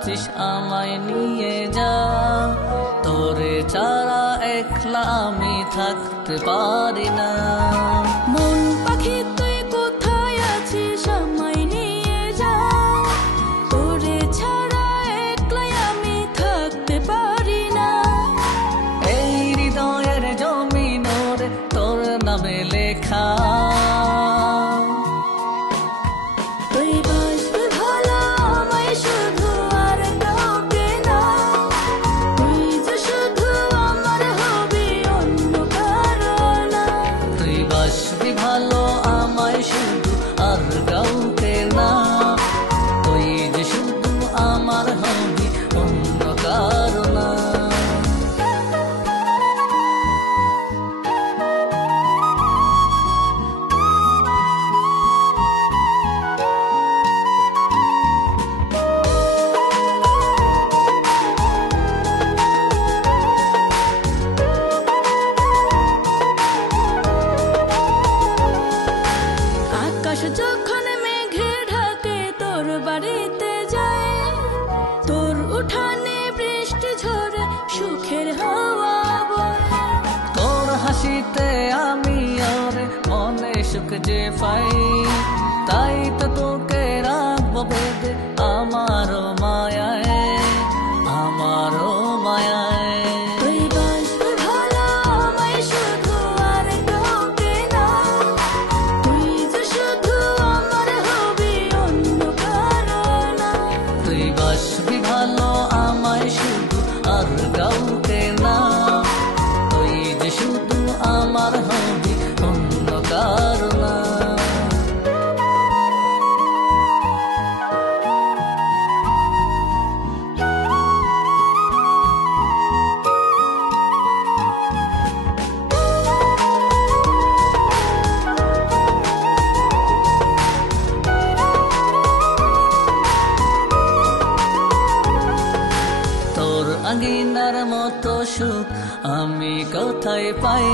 আছিস আমায় নিয়ে যা, তোরে ছাড়া একলা আমি থাকতে পারি না। মন পাখি তুই কোথায় আছিস আমায় নিয়ে যা, তোরে ছাড়া একলা আমি থাকতে পারি না। এই হৃদয়ের জমিন ওরে তোর নামে লেখা, তুই বাসবি ভালো আমায় শুধু আর কাউকে না, তুই যে শুধু আমার হবি অন্য কারো না। তুই বাসবি ভালো আমায় শুধু আর কাউকে না, তুই যে শুধু আমার হবি অন্য কারো না। আকাশ যখন মেঘে ঢাকে তোর বাড়িতে যায়, তোর উঠানে বৃষ্টি ঝরে সুখের হাওয়া বয়। তোর হাসিতে আমি ওরে মনে সুখ যে পাই, তাই তো তোকে রাখবো বেঁধে আমারও মায়ায়, আমারও মায়ায়। তুই বাসবি ভালো আমায় শুধু আর কাউকে না, তুই যে শুধু আমার হবি অন্য কারো না। তুই বাসবি ভালো আমায় শুধু আর কাউকে না, তুই যে শুধু আমার হবি অন্য কারো না। তোর আঙিনার মতো সুখ আমি কোথায় পাই,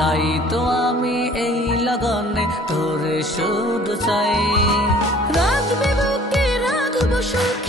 তাই তো আমি এই লগনে তোরে শুধু চাই। রাখবি বুকে রাখবো সুখ